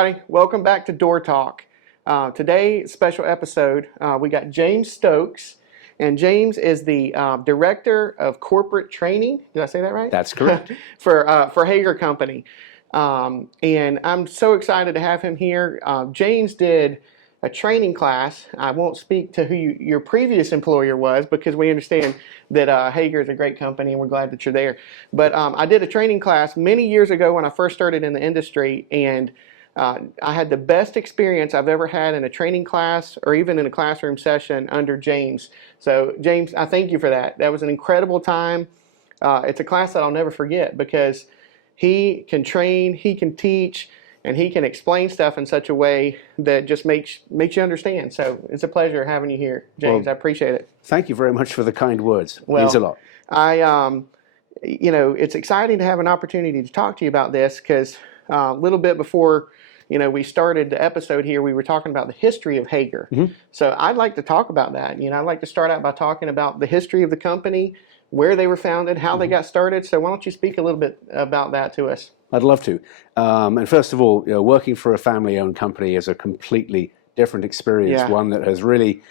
everybody. Welcome back to Door Talk. Today, special episode, we got James Stokes, and James is the Director of Corporate Training. Did I say that right? That's correct. for Hager Company. And I'm so excited to have him here. James did a training class. I won't speak to who your previous employer was because we understand that Hager is a great company and we're glad that you're there. But I did a training class many years ago when I first started in the industry, and I had the best experience I've ever had in a training class or even in a classroom session under James. So James, I thank you for that. That was an incredible time. It's a class that I'll never forget because he can train, he can teach, and he can explain stuff in such a way that just makes you understand. So it's a pleasure having you here, James. I appreciate it. Thank you very much for the kind words. It means a lot. It's exciting to have an opportunity to talk to you about this because a little bit before, we started the episode here, we were talking about the history of Hager. Mm-hmm. So I'd like to talk about that. I'd like to start out by talking about the history of the company, where they were founded, how they got started. So why don't you speak a little bit about that to us? I'd love to. And first of all, working for a family-owned company is a completely different experience, one that has really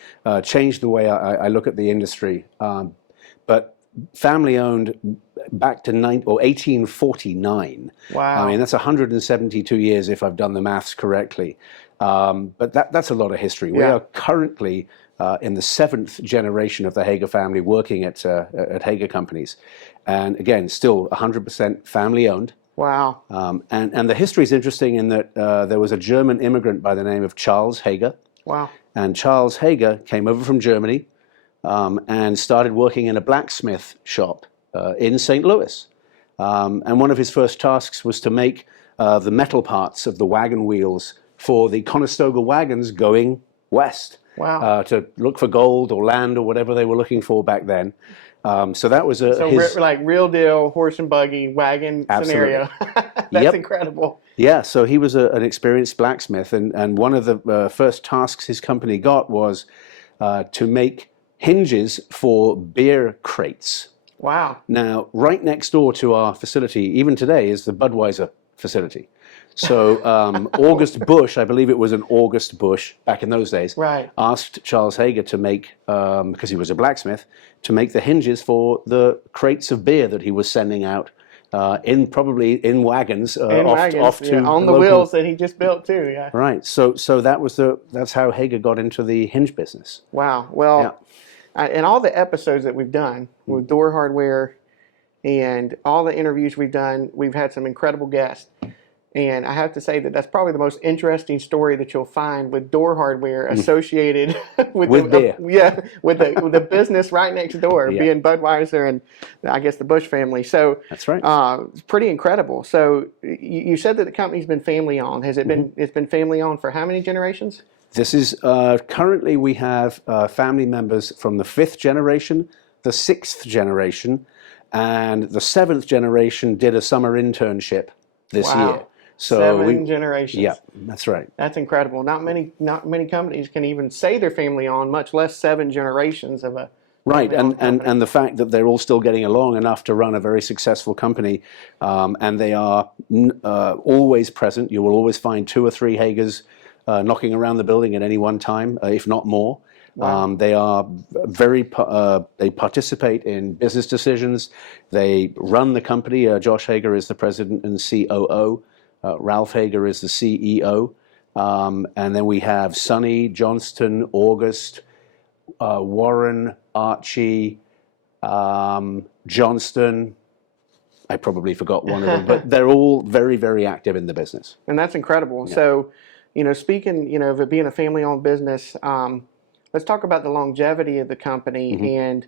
changed the way I look at the industry. But family-owned back to 1849. Wow. I mean, that's 172 years if I've done the maths correctly. But that's a lot of history. We are currently in the 7th generation of the Hager family working at Hager companies. And again, still 100% family-owned. Wow. And the history is interesting in that there was a German immigrant by the name of Charles Hager. Wow. And Charles Hager came over from Germany and started working in a blacksmith shop in St. Louis. And one of his first tasks was to make the metal parts of the wagon wheels for the Conestoga wagons going west. Wow. To look for gold or land or whatever they were looking for back then. So that was like real deal horse and buggy wagon scenario. That's incredible. Yeah, so he was an experienced blacksmith, and one of the first tasks his company got was to make hinges for beer crates. Wow. Now, right next door to our facility, even today, is the Budweiser facility. So August Bush, I believe it was an August Bush back in those days, asked Charles Hager to make, because he was a blacksmith, to make the hinges for the crates of beer that he was sending out probably in wagons, off to on the wheels that he just built too. Yeah. Right. So that's how Hager got into the hinge business. Wow. Well, in all the episodes that we've done with Door Hardware and all the interviews we've done, we've had some incredible guests. And I have to say that that's probably the most interesting story that you'll find with Door Hardware associated with beer. With the business right next door, being Budweiser and I guess the Bush family. So that's right. It's pretty incredible. So you said that the company's been family owned. Has it been? It's been family owned for how many generations? This is currently we have family members from the 5th generation, the 6th generation, and the 7th generation did a summer internship this year. So 7 generations. Yeah, that's right. That's incredible. Not many companies can even say they're family owned, much less 7 generations of a right. And the fact that they're all still getting along enough to run a very successful company, and they are always present. You will always find 2 or 3 Hagers knocking around the building at any one time, if not more. Wow. They are they participate in business decisions. They run the company. Josh Hager is the president and COO. Ralph Hager is the CEO. And then we have Sonny, Johnston, August, Warren, Archie, Johnston. I probably forgot one of them, but they're all very, very active in the business. And that's incredible. Yeah. So, speaking, of it being a family-owned business, let's talk about the longevity of the company. And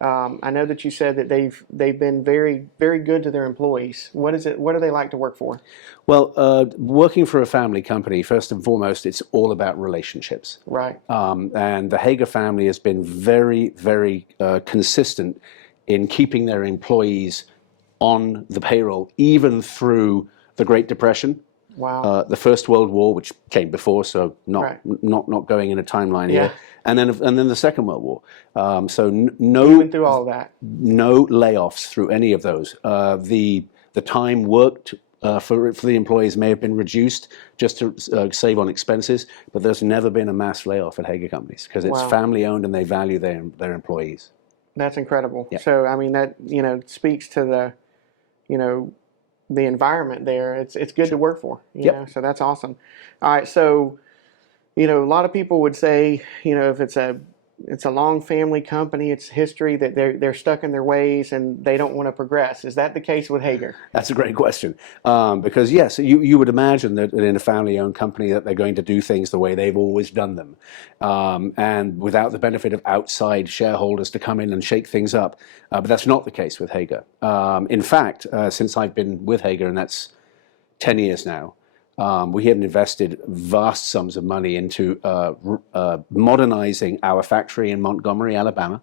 I know that you said that they've been very, very good to their employees. What do they like to work for? Well, working for a family company, first and foremost, it's all about relationships. Right. And the Hager family has been very, very consistent in keeping their employees on the payroll, even through the Great Depression. Wow. The First World War, which came before, so not going in a timeline here, and then the Second World War. So even through all of that, no layoffs through any of those. The time worked for the employees may have been reduced just to save on expenses, but there's never been a mass layoff at Hager Companies because it's Wow. family owned and they value their employees. That's incredible. Yeah. So, I mean, that, speaks to the environment there. It's good to work for, Yep. know, so that's awesome. All right. So, a lot of people would say, if it's a long family company, it's history that they're stuck in their ways and they don't want to progress. Is that the case with Hager? That's a great question, because yes, you would imagine that in a family-owned company that they're going to do things the way they've always done them, and without the benefit of outside shareholders to come in and shake things up. But that's not the case with Hager. In fact, since I've been with Hager, and that's 10 years now, we have invested vast sums of money into modernizing our factory in Montgomery, Alabama.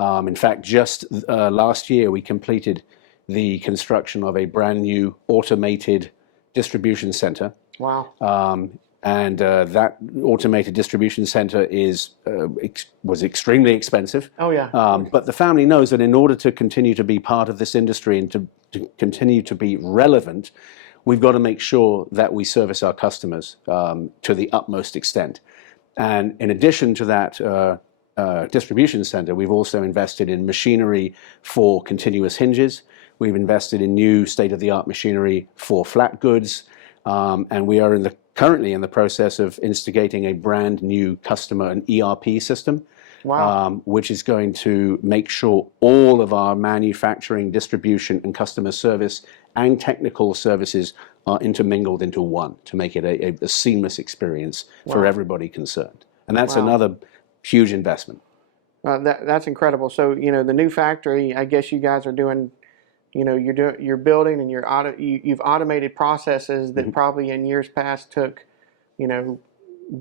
In fact, just last year we completed the construction of a brand new automated distribution center. Wow. And that automated distribution center was extremely expensive. Oh, yeah. But the family knows that in order to continue to be part of this industry and to continue to be relevant, we've got to make sure that we service our customers to the utmost extent. And in addition to that distribution center, we've also invested in machinery for continuous hinges. We've invested in new state-of-the-art machinery for flat goods. And we are currently in the process of instigating a brand new customer and ERP system. Wow. Which is going to make sure all of our manufacturing, distribution, and customer service and technical services are intermingled into one to make it a seamless experience for everybody concerned. And that's another huge investment. That's incredible. So, the new factory, I guess you guys are doing, you're building and you've automated processes that probably in years past took,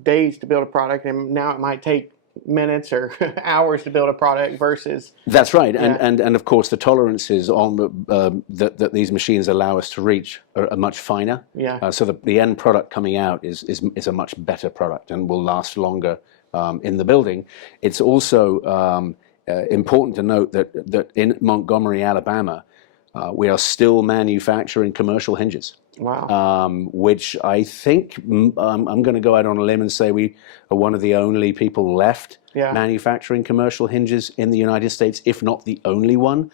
days to build a product, and now it might take minutes or hours to build a product versus. That's right. And of course the tolerances on that these machines allow us to reach are much finer. Yeah. So the end product coming out is a much better product and will last longer in the building. It's also important to note that in Montgomery, Alabama, we are still manufacturing commercial hinges. Wow. Which I think I'm going to go out on a limb and say we are one of the only people left manufacturing commercial hinges in the United States, if not the only one.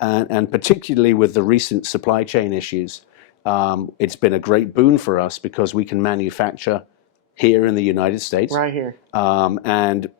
And particularly with the recent supply chain issues, it's been a great boon for us because we can manufacture here in the United States. Right here. And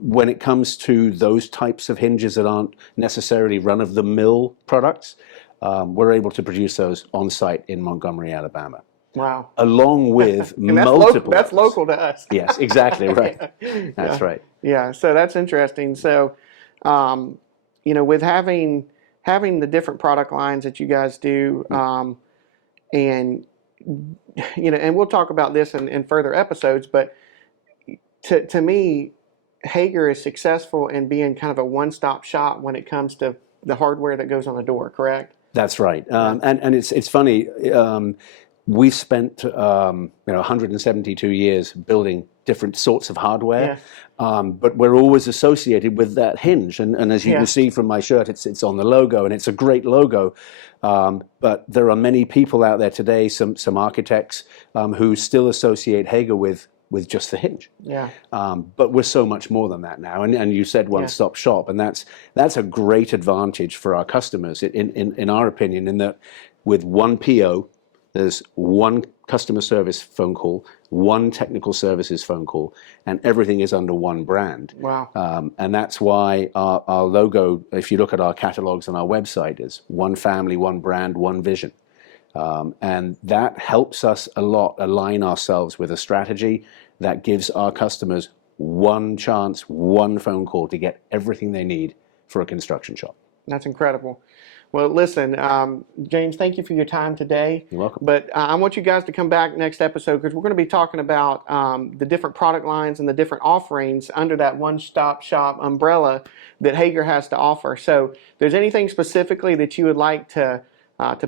when it comes to those types of hinges that aren't necessarily run-of-the-mill products, we're able to produce those on site in Montgomery, Alabama. Wow. Along with multiple. That's local to us. Yes, exactly right. That's right. Yeah. So that's interesting. So, with having the different product lines that you guys do, and and we'll talk about this in further episodes, but to me, Hager is successful in being kind of a one-stop shop when it comes to the hardware that goes on the door, correct? That's right. And it's funny, we've spent 172 years building different sorts of hardware, but we're always associated with that hinge. And as you can see from my shirt, it's on the logo, and it's a great logo. But there are many people out there today, some architects, who still associate Hager with just the hinge. Yeah. But we're so much more than that now. And you said one-stop shop, and that's a great advantage for our customers, in our opinion, in that with one PO, there's one customer service phone call, one technical services phone call, and everything is under one brand. Wow. And that's why our logo, if you look at our catalogs on our website, is one family, one brand, one vision. And that helps us a lot align ourselves with a strategy that gives our customers one chance, one phone call to get everything they need for a construction shop. That's incredible. Well, listen, James, thank you for your time today. You're welcome. But I want you guys to come back next episode because we're going to be talking about the different product lines and the different offerings under that one-stop shop umbrella that Hager has to offer. So if there's anything specifically that you would like to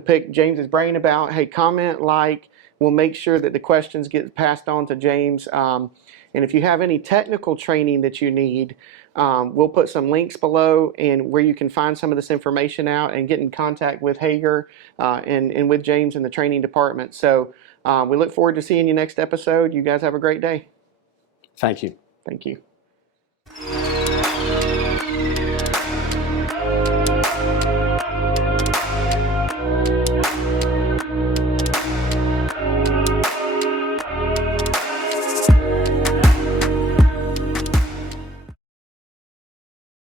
pick James's brain about, hey, comment, like, we'll make sure that the questions get passed on to James. And if you have any technical training that you need, we'll put some links below and where you can find some of this information out and get in contact with Hager and with James in the training department. So we look forward to seeing you next episode. You guys have a great day. Thank you. Thank you.